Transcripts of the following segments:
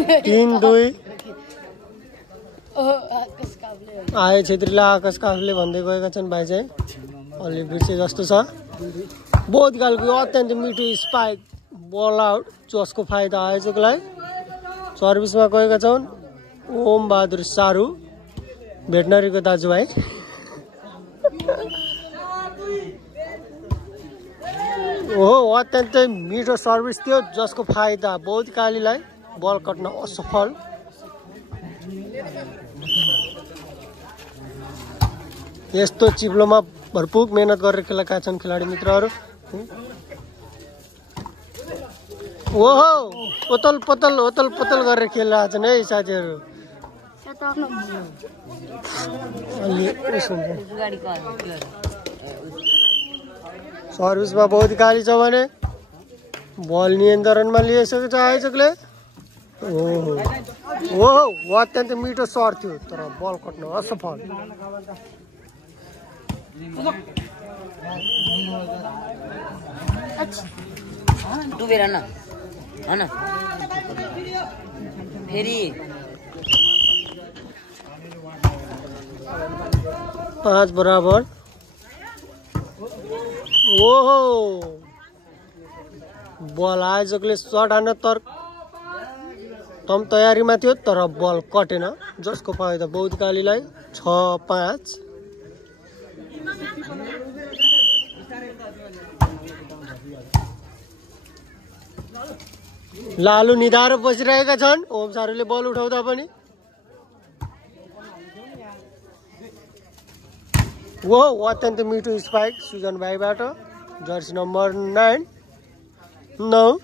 3-2 आए छेत्रीलाई आकाश काफले भन्दै गएका छन् भाइ चाहिँ अलि बिर्से जस्तो छ। बहुत खालको अत्यन्त मिठो स्पाइक बल आउट जसको फाइदा आयोजकलाई। सर्भिसमा गएका छन् ओम बहादुर सारू भेटनरीको दाजुभाइ। ओहो अत्यन्तै मिठो सर्भिस थियो जसको फाइदा बहुत कालीलाई बल कट्न असफल। यस्तो चिप्लोमा भरपूर मेहनत गरेर खेलेका छन् खेलाडी मित्रहरू। ओहो ओतल पतल गरेर खेलिरहेका छन् है साथीहरू। सर्भिसमा बहुत गाली छ भने बल नियन्त्रणमा लिइसकेको छ आयोजकले। ओहो अत्यन्त मिठो सर्ट थियो तर बल कट्न असफल। डुबेर न हैन फेरि 5 बराबर। ओहो बल आयोजकले सर्ट हान्न तम तयारीमा थियो तर बल कटेन जसको फाइदा बहुत कालीलाई 6-5। लालु निधारो बसिरहेका छन् ओम सारूले बल उठाउँदा पनि। वो अत्यन्त मिठो स्पाइक सुजन भाइबाट जर्सी नम्बर 9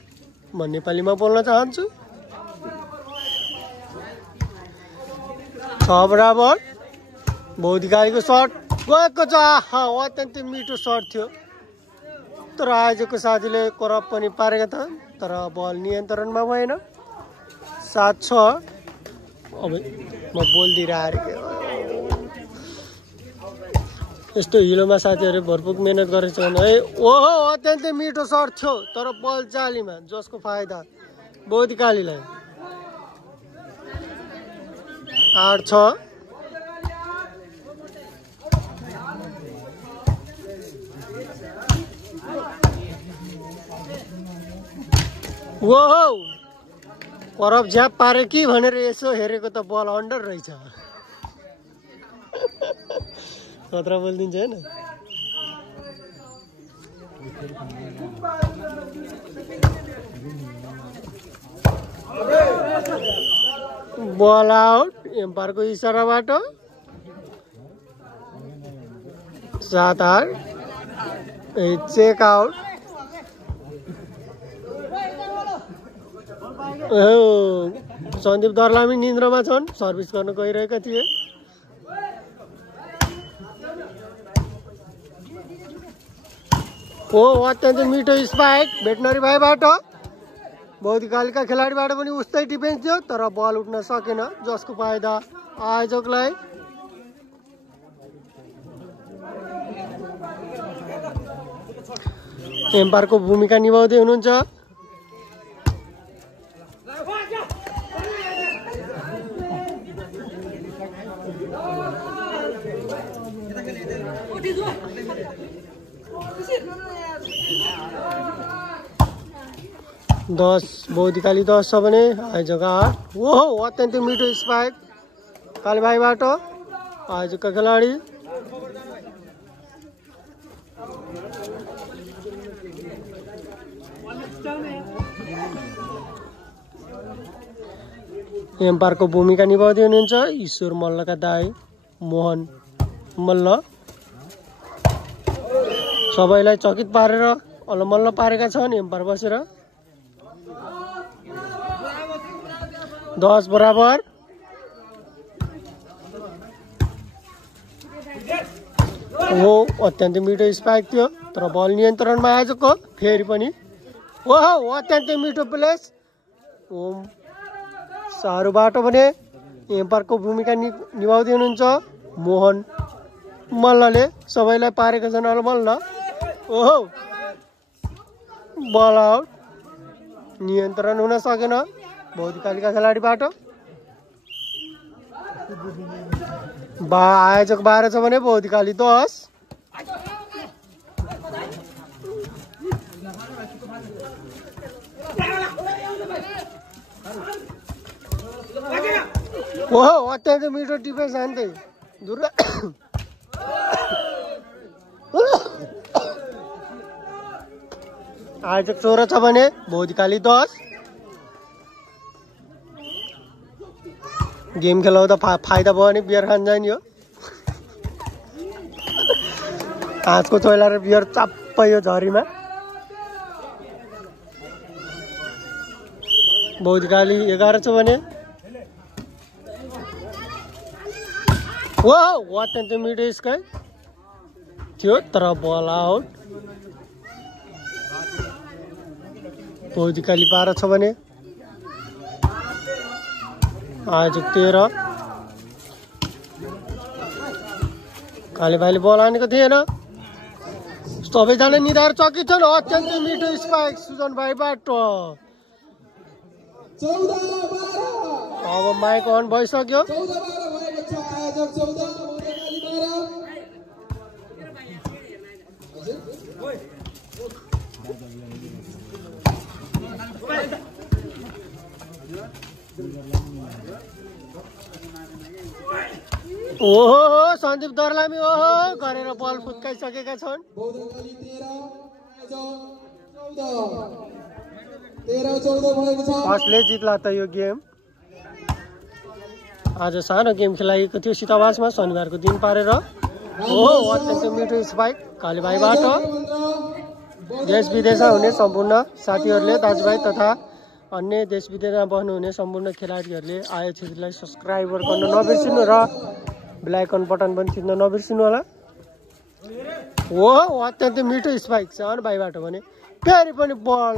म नेपालीमा बोल्न चाहन्छु। 6 बराबर। बौद्धिकालीको सर्ट गएको छ। अत्यन्तै मिठो सर्ट थियो तर आयोजकको साथीले करप पनि पारेका थिए तर बल नियन्त्रणमा भएन। 7-6। अब म बोल्दिरहेँ यस्तो हिलोमा साथीहरू भरपूर मेहनत गरेको छन् है। ओहो अत्यन्तै मिठो सर्ट थियो तर बल जालीमा जसको फाइदा बौद्धिकालीलाई। 8-6। ओहो करप झ्याप पारे कि भनेर यसो हेरेको त बल अन्डर रहेछ। खतरा बोलिदिन्छ हैन। बल आउट एम्पायरको इसाराबाट। 7-8 चेक आउट। सन्दीप दर्लामी निन्द्रामा छन् सर्भिस गर्न गइरहेका थिए। ओ अत्यन्त मिठो स्पाइक भेटनरी भाइबाट। बौद्धिकालीका खेलाडीबाट पनि उस्तै डिफेन्स थियो तर बल उठ्न सकेन जसको फाइदा आयोजकलाई। एम्पायरको भूमिका निभाउँदै हुनुहुन्छ। दस बौद्धिकाली 10 छ भने आयोजक 8। ओहो अत्यन्तै मिठो स्पाइक कालीभाइबाट आयोजकका खेलाडी। एम्पायरको भूमिका निभाउँदै हुनुहुन्छ ईश्वर मल्लका दाइ मोहन मल्ल। सबैलाई चकित पारेर अलमल्ल पारेका छन् एम्पायर बसेर। 10 बराबर। वो अत्यन्तै मिठो स्पाइक थियो तर बल नियन्त्रणमा आयोजकको फेरि पनि। ओहो अत्यन्तै मिठो प्लेस ओम सारूबाट भने एम्पायरको भूमिका निभाउँदै हुनुहुन्छ मोहन मल्लले। सबैलाई पारेका छन् अलमल्ल। ओहो बल आउट नियन्त्रण हुन सकेन बौद्धिकालीका खेलाडीबाट। आयोजक 12 छ भने बौद्धिकाली 10। ओहो अत्यन्तै मिठो डिफेन्स हान्दै दुर्गा। आयोजक 14 छ भने बौद्धिकाली 10। गेम खेलाउँदा फाइदा भयो भने बियर खान जाने हो। हातको चोइला र बियर चाप्पै यो झरीमा। बौद्धिकाली 11 छ भने अत्यन्तै मिठो स्काई थियो तर बल आउट। बौद्धिकाली 12 छ भने आयोजक 13। कालीभाइले बल हानेको थिएन। सबैजना निधार चकित छन्। अत्यन्तै मिठो स्पाइक सुजन भाइबाट। अब माइक अन भइसक्यो। ओहो सन्दीप दर्लामी ओहो गरेर बल फुत्काइसकेका छन्। फर्स्टले जित्ला त यो गेम। आज सानो गेम खेलाइएको थियो सीतावासमा शनिबारको दिन पारेर। अत्यन्तै मिठो स्पाइक कालीभाइबाट। देश विदेशमा हुने सम्पूर्ण साथीहरूले दाजुभाइ तथा अन्य देश विदेशमा बस्नुहुने सम्पूर्ण खेलाडीहरूले आयो क्षेत्रलाई सब्सक्राइबर गर्न नबिर्सिनु र बेल आइकन बटन पनि थिच्न नबिर्सिनु होला। अत्यन्तै मिठो स्पाइक छ भाइबाट भने फेरि पनि बल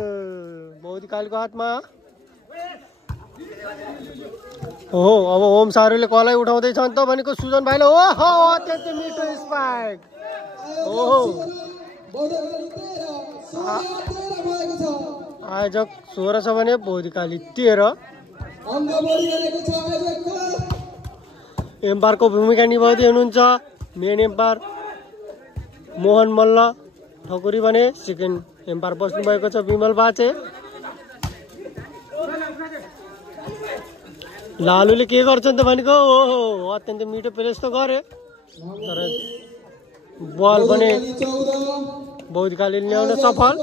बौद्धिकालीको हातमा। अब ओम सारूले कलाई उठाउँदैछन् त भनेको सुजन भाइले। अत्यन्तै मिठो स्पाइक। आयोजक 16 छ भने बौद्धिकाली 13। एम्पायरको भूमिका निभाउँदै हुनुहुन्छ मेन एम्पायर मोहन मल्ल ठकुरी भने सेकेन्ड एम्पायर बस्नु भएको छ विमल बाचे। लालुले के गर्छन् त भनेको अत्यन्तै मिठो प्रेस त गरे तर बल भने बौद्धिकालीले ल्याउन सफल।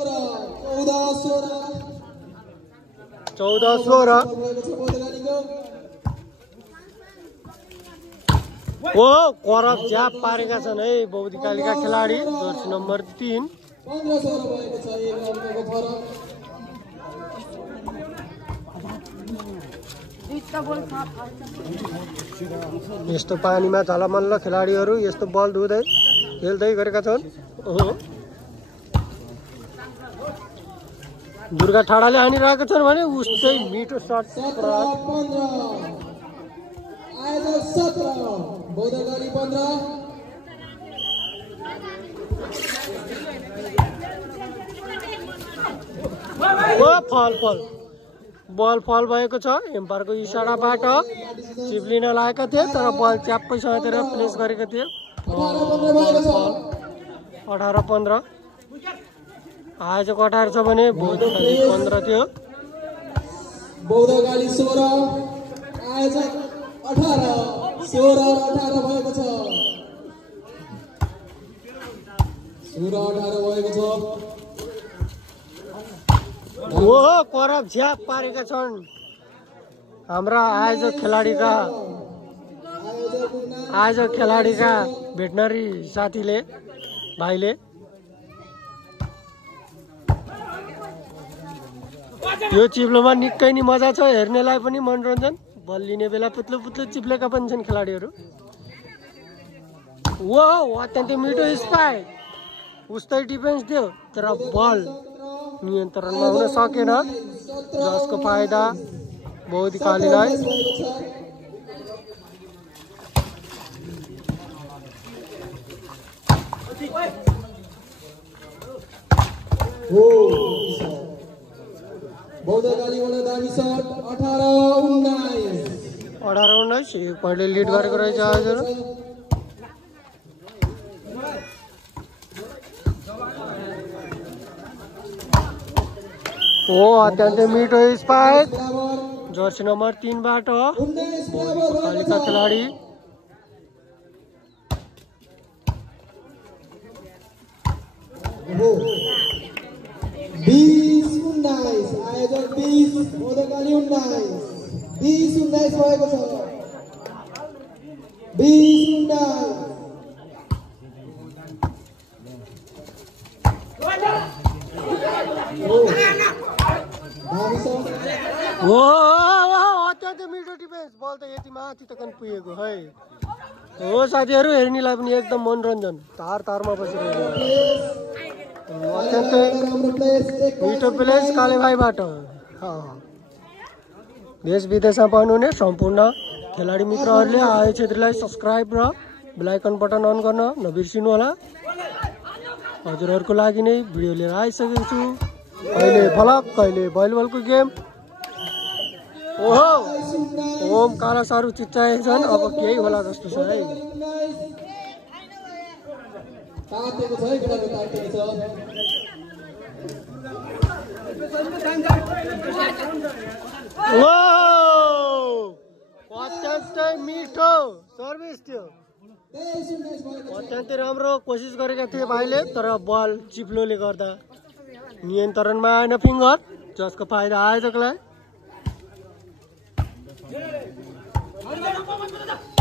14-16 करप झ्याप पारेका छन् है बौद्धिकालीका खेलाडी। Jersey number 3। यस्तो पानीमा झलमल्ल खेलाडीहरू यस्तो बल धुँदै खेल्दै गरेका छन्। दुर्गा ठाडाले हानिरहेका छन् भने उस्तै मिठो सर्ट। बल फल भएको छ एम्पायरको इसाराबाट। चिप्लिन लागेका थिए तर बल च्याप्पै समातेर प्लेस गरेका थिए। 18-15 आयोजक 18 छ भने बौद्धिकाली 15 थियो। बौद्धिकाली 16 आयोजक 18 16-18 भएको छ। 16-18 भएको छ। करप झ्याप पारेका छन् हाम्रा आयोजक खेलाडीका भेटनरी साथीले भाइले। यो चिप्लोमा निकै नै मजा छ हेर्नेलाई पनि मनोरञ्जन। बल लिने बेला पुत्लो पुत्लो चिप्लेका पनि छन् खेलाडीहरू। अत्यन्तै मिठो स्पाइक उस्तै डिफेन्स थियो तर बल नियन्त्रणमा हुन सकेन जसको फाइदा बौद्धिकालीलाई। बौद्धकालीबाट दामी सट 18-19 18-19 एक पॉइन्टले लिड गरेको रहेछ आज ओ अत्यन्तै मिठो स्पाइक जर्सी नम्बर 3 बाट कालीका खेलाडी हो 20-19 आयोजक 20 बौद्धकाली 19 20-19 भएको छ 20-19 ओ अत्यन्तै मिठो डिफेन्स बल त यति माथि त कन पुगेको है हो साथीहरु हेर्नेलाई पनि एकदम मनोरञ्जन तारमा बसिरहेको अत्यन्तै मिठो प्लेस काले भाइबाट देश विदेशमा पाउनुहुने सम्पूर्ण खेलाडी मित्रहरूले आयो क्षेत्रलाई सब्स्क्राइब र बेल आइकन बटन अन गर्न नबिर्सिनु होला हजुरहरुको लागि नै भिडियो लिएर आइसकेको छु अहिले भलक कहिले भलिबलको गेम ओहो ओम काला सारु चिच्चाएछन् अब केही होला जस्तो छ है तातेको छ है केटाको तातेको छ ओ अत्यन्तै मिठो सर्भिस थियो अत्यन्तै राम्रो कोसिस गरेका थिए भाइले तर बल चिप्लोले गर्दा नियन्त्रणमा आएन फिङ्गर जसको फाइदा आयोजकलाई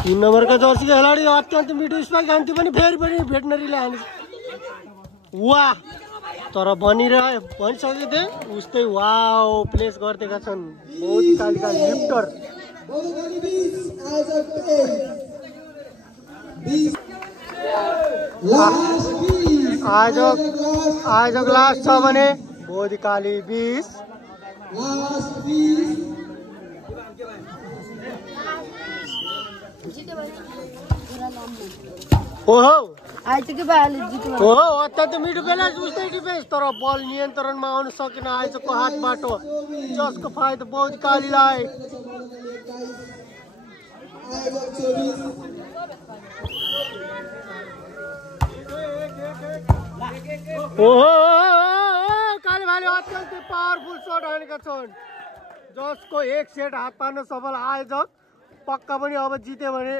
3 नम्बरका जर्सी खेलाडी अत्यन्तै मिठो स्पाइक हान्थ्यो पनि फेरि पनि भेटनरीले हाने वाह तर भनिसकेको थिए उस्तै वाओ प्लेस गर्दैका छन् बहुत कालिका लिफ्टर आयोजक लास्ट छ भने बोधिकाली 20 ओहो ओहो अत्यन्तै मिठो बेलास उस्तै डिफेन्स तर बल नियन्त्रणमा आउन सकेन आयोजकको हातबाट जसको फाइदा बोधिकालीलाई ओहो काली भाइले अत्यन्तै पावरफुल शट हानेका छन् जसको एक सेट हात पार्न सफल आयोजक पक्का पनि अब जित्यो भने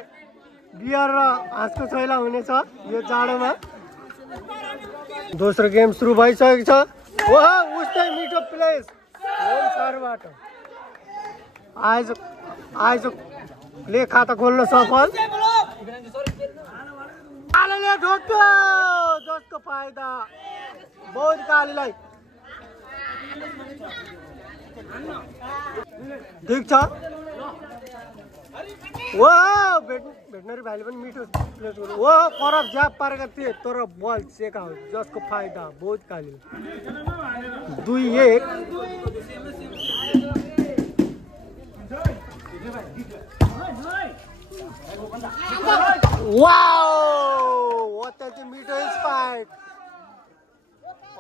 बियर र हाँसको छैला हुनेछ यो जाडोमा दोस्रो गेम सुरु भइसकेको छ ओहो उस्तै मिठो प्लेस होम सर्भबाट आयोजकले खाता खोल्न सफल कालीले ढोक्यो जसको फाइदा बोधिकालीलाई ठिक छ ओ भेटनरी भाइले पनि मिठो प्लेस गर्नु ओ परब ज्याप पारेका थिए तर बल चेका हो जसको फाइदा बोधिकाली 2-1 वाओ अत्यन्तै मिठो स्पाइक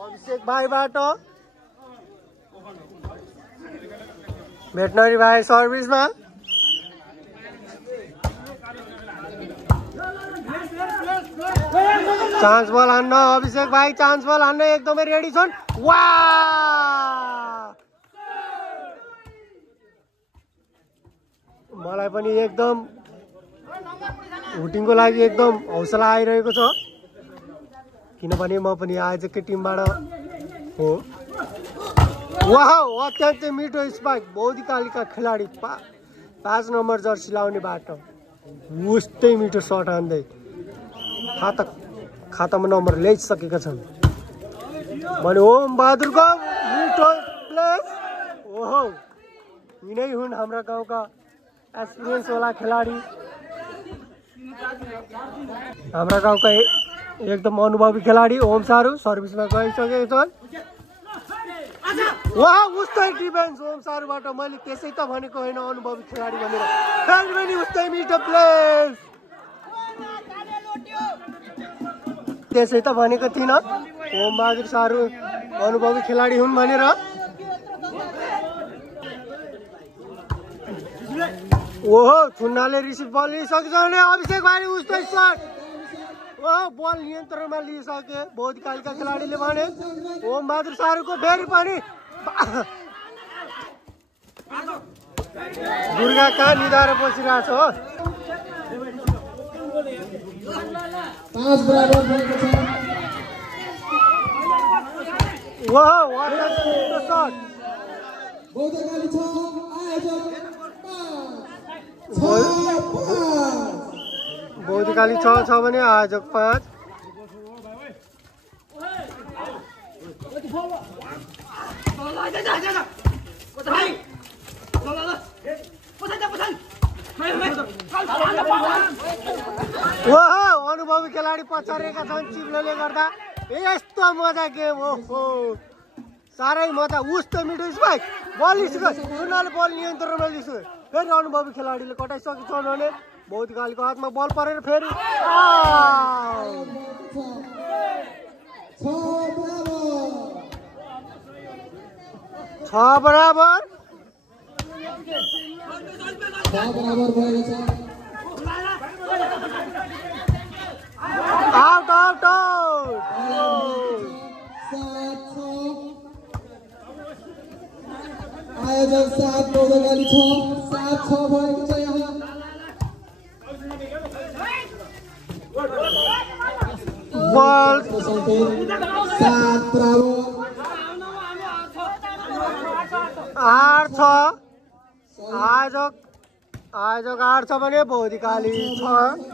अभिषेक भाइबाट भेटनरी भाइ सर्भिसमा चान्स बल हान्न अभिषेक भाइ चान्स बल हान्न एकदमै रेडी छन् वाह मलाई पनि एकदम हुटिङको लागि एकदम हौसला आइरहेको छ किनभने म पनि आयोजककै टिमबाट हो वाह अत्यन्तै मिठो स्पाइक बोधिकालीका खेलाडी 5 नम्बर जर्सी लाउने बाटो उस्तै मिठो सट हान्दै खातामा नम्बर ल्याइसकेका छन् भने ओम बहादुरको मिठो प्लेस ओहो यिनै हुन् हाम्रा गाउँका एक्सपिरियन्स वाला खेलाडी हाम्रा गाउँका एकदम अनुभवी खेलाडी ओम सारू सर्भिसमा गइसकेका छन् वाह उस्तै डिफेन्स ओम सारूबाट मैले त्यसै त भनेको होइन अनुभवी खेलाडी भनेर फेरि पनि उस्तै मिठो प्लेस त्यसै त भनेको थिइनँ ओम बहादुर सारू अनुभवी खेलाडी हुन् भनेर ओहो छुन्नाले रिसिभ बल लिइसकेछ भने अभिषेक भाइले उस्तै सर्ट ओहो बल नियन्त्रणमा लिइसके बौद्धकालीका खेलाडीले भने ओम बहादुर शाहरुखको फेरि पनि दुर्गा कहाँ निधाएर बसिरहेछ हो 5 बराबर भएको छ ओहो वाट अ सर्ट बौद्धकाली 6 आयोजक 5 बौद्धकाली 6 छ भने आयोजक 5 ओहो अनुभवी खेलाडी पछाडिएका छन् चिप्लोले गर्दा यस्तो मजा गेम हो साह्रै मजा उस्तो मिठो स्पाइक बल लिसक्यो सुनाले बल नियन्त्रणमा लिसक्यो फेरि अनुभवी खेलाडीले कटाइसकेको छन् भने बौद्धकालीको हातमा बल परेर फेरि 6 बराबर भएको छ आउट आउट आयोजक 7 बौद्धकाली 6 7-6 भएको छ यहाँ बल 7 बराबर 8 छ आयोजक 8 छ भने बौद्धकाली 6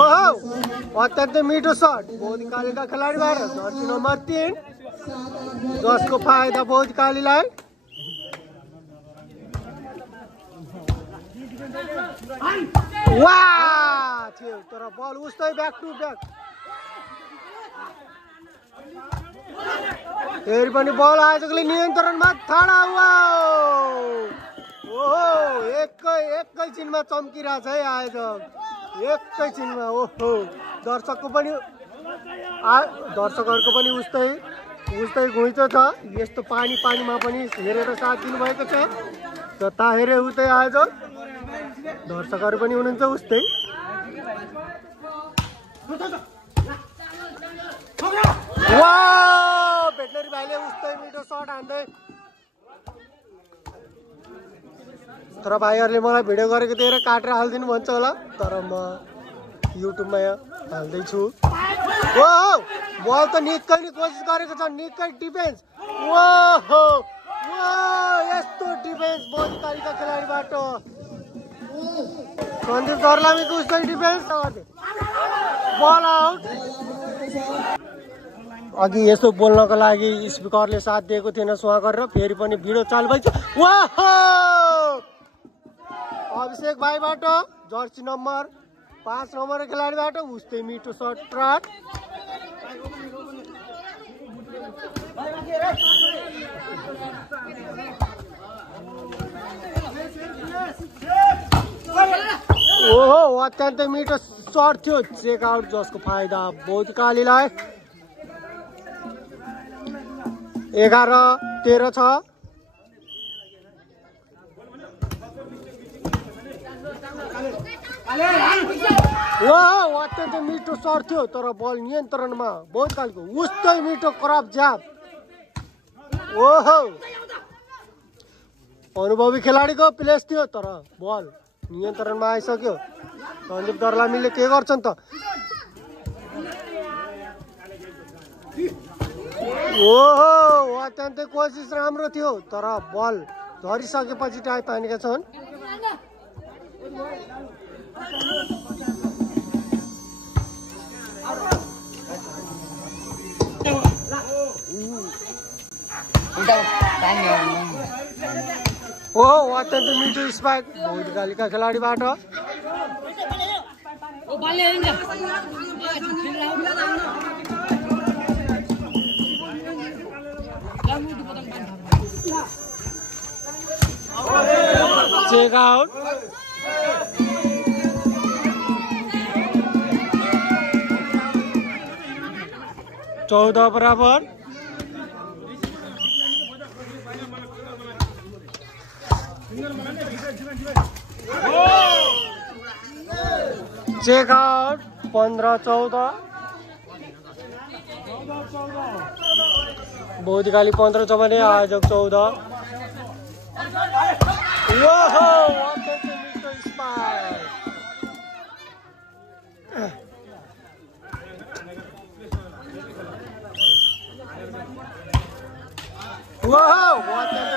ओहो अत्यन्त मिठो सर्ट बौद्धकालीका खेलाडीबाट जर्सी नम्बर 3 जसको फाइदा बौद्धकालीलाई वाह थियो तर बल उस्तै ब्याक टु ब्याक फेरि पनि बल आयोजकले नियन्त्रणमा थाडा ओहो एकैछिनमा चम्किरहेछ है आयोजक एकैछिनमा ओहो दर्शकहरूको पनि उस्तै घुइँचो छ यस्तो पानीमा पनि हेरेर साथ दिनुभएको छ जता हेरे उतै आयोजक दर्शकहरू पनि हुनुहुन्छ उस्तै वाह भेटनरी भाइले उस्तै मिठो सर्ट हान्दै तर भाइहरूले मलाई भिडियो गरेको दिएर काटेर हालिदिनु भन्छ होला तर म युट्युबमा हाल्दैछु ओहो बल त निकै नै कोसिस गरेको छ निकै डिफेन्स ओहो यस्तो डिफेन्स बौद्धकालीका खेलाडीबाट सन्दीप दर्लामीको उस्तै डिफेन्स बल आउट अघि यसो बोल्नको लागि स्पिकरले साथ दिएको थिएन सुहा गरेर फेरि पनि भिडियो चालु भइछ वाह अभिषेक भाइबाट जर्सी नम्बर 5 नम्बर खेलाडीबाट उस्तै मिठो सर्ट ट्र्याक ओहो अत्यन्तै मिठो सर्ट थियो चेक आउट जसको फाइदा बौद्धकालीलाई 11-13 छ अत्यन्तै मिठो सर्ट थियो तर बल नियन्त्रणमा बौद्धकालीको उस्तै मिठो क्रप ज्याप ओहो अनुभवी खेलाडीको प्लेस थियो तर बल नियन्त्रणमा आइसक्यो सन्दीप दर्लामीले के गर्छन् त ओहो अत्यन्तै कोसिस राम्रो थियो तर बल झरिसकेपछि टाइप हानेका छन् ओहो अत्यन्तै मिठो स्पाइक बौद्धकालीका खेलाडीबाट चेक आउट चौदह बराबर चेक आउट 15-14 बौद्धिकाली 15 छ भने आयोजक 14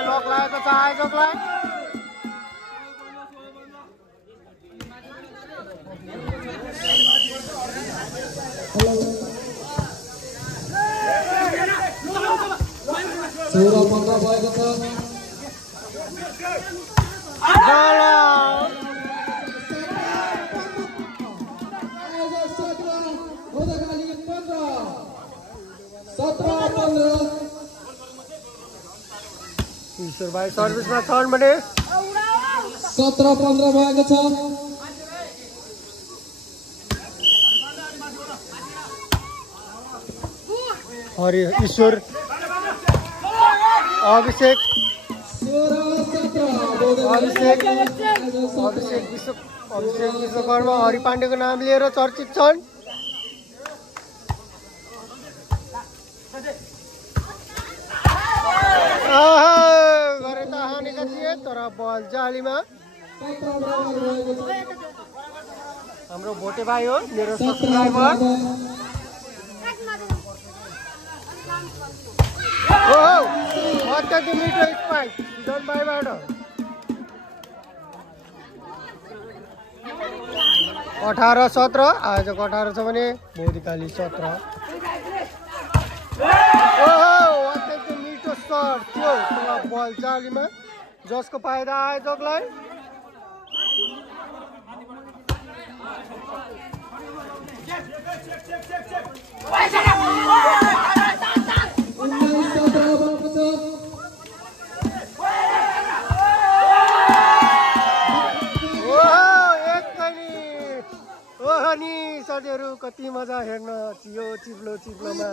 लक लागेको छ आयोजकलाई ईश्वर भाइ सर्भिसमा छन् भने 17-15 भएको छ हरि ईश्वर अभिषेक विश्वकर्मा हरि पाण्डेको नाम लिएर चर्चित छन् गरे त हानेका थिए तर बल जालीमा हाम्रो भोटे भाइ हो मेरो सब्सक्राइबर अत्यन्तै मिठो स्पाइक सुदन भाइबाट 18-17 आयोजक 18 छ भने बौद्धिकाली 17 अत्यन्तै मिठो सर्ट थियो बल जालीमा जसको फाइदा आयोजकलाई साथीहरु कति मजा हेर्न चियो चिप्लोमा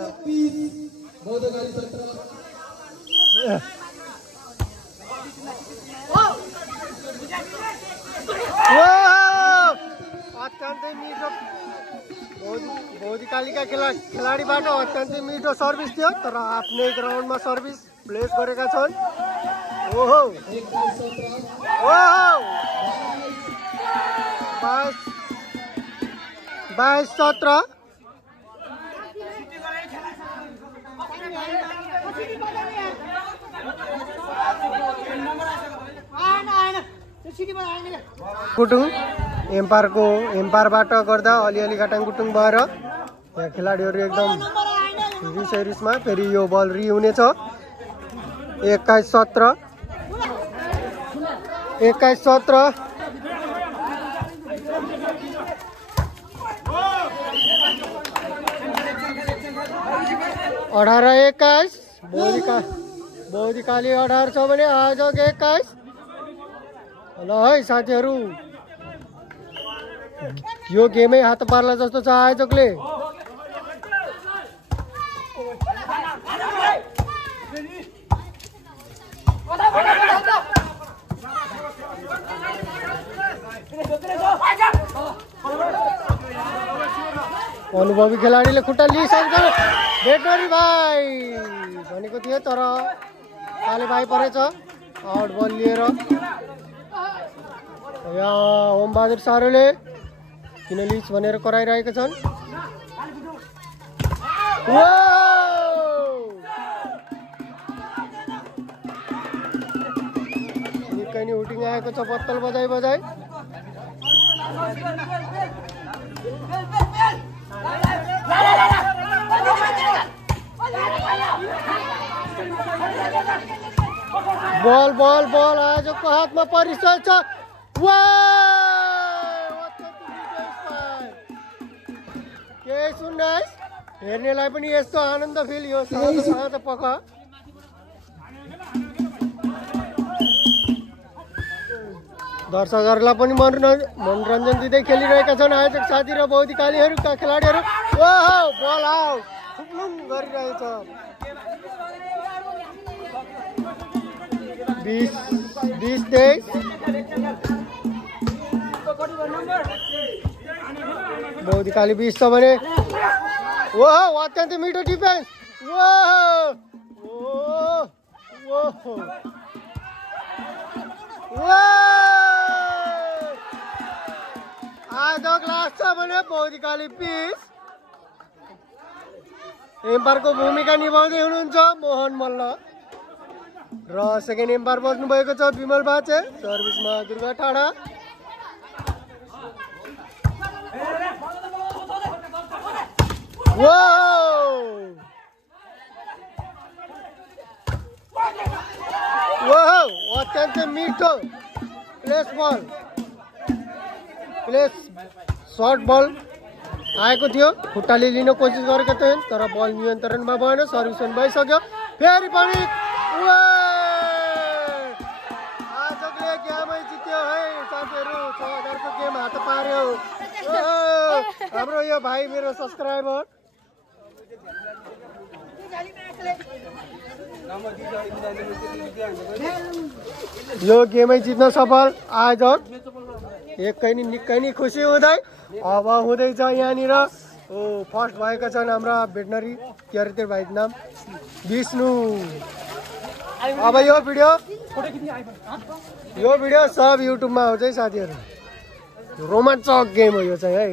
अत्यन्तै मिठो बौद्धिकालीका खेलाडीबाट अत्यन्तै मिठो सर्भिस थियो तर आफ्नै ग्राउन्डमा सर्भिस प्लेस गरेका छन् 22-17 कुटुङ एम्पायरबाट गर्दा अलिअलि घटाङकुटुङ भएर यहाँ खेलाडीहरू एकदम रिसमा फेरि यो बल हुनेछ 21-17 18-21 बौद्धिकाली 18 छ भने आयोजक 21 ल है साथीहरु यो गेमै हात पार्ला जस्तो छ आयोजकले अनुभवी खेलाडीले खुट्टा लिइसक्छ भेटनरी भाइ भनेको थियो तर काले भाइ परेछ आउट बल लिएर यहाँ ओमबहादुर सारोले किन लिच भनेर कराइरहेका छन् निकै नै हुटिङ आएको छ पत्तल बजाई बल आयोजकको हातमा परिसकेको छ केही सुन्न हेर्नेलाई पनि यस्तो आनन्द फिल यो साँझ पख दर्शकहरूलाई पनि मनोरञ्जन दिँदै खेलिरहेका छन् आयोजक साथी र बौद्धिकालीहरूका खेलाडीहरू बल आउट थुप्लुङ गरिरहेछ 20-23 बौद्धिकाली 20 छ भने अत्यन्तै मिठो डिफेन्स आज क्लास छ भने बौद्धिकाली 20 एम्पायरको भूमिका निभाउँदै हुनुहुन्छ मोहन मल्ल र सेकेन्ड एम्पायर बस्नु भएको छ विमल बाचे सर्भिसमा दुर्गा ठाडा अत्यन्तै मिठो प्लेस सर्ट बल आएको थियो खुट्टाले लिन कोसिस गरेका थिए तर बल नियन्त्रणमा भएन सर्भिस भइसक्यो फेरि पनि आजले गेमै जित्यो है साथीहरू 6000 को गेम हात पार्यो हाम्रो यो भाइ मेरो सब्स्क्राइबर यो गेमै जित्न सफल आयोजक एकै निकै खुसी हुँदै अब हुँदैछ यहाँनिर फर्स्ट भएका छन् हाम्रा भेटनरी केयर भाइ नाम विष्णु अब यो भिडियो सब युट्युबमा आउँछ है साथीहरू रोमाञ्चक गेम हो यो चाहिँ है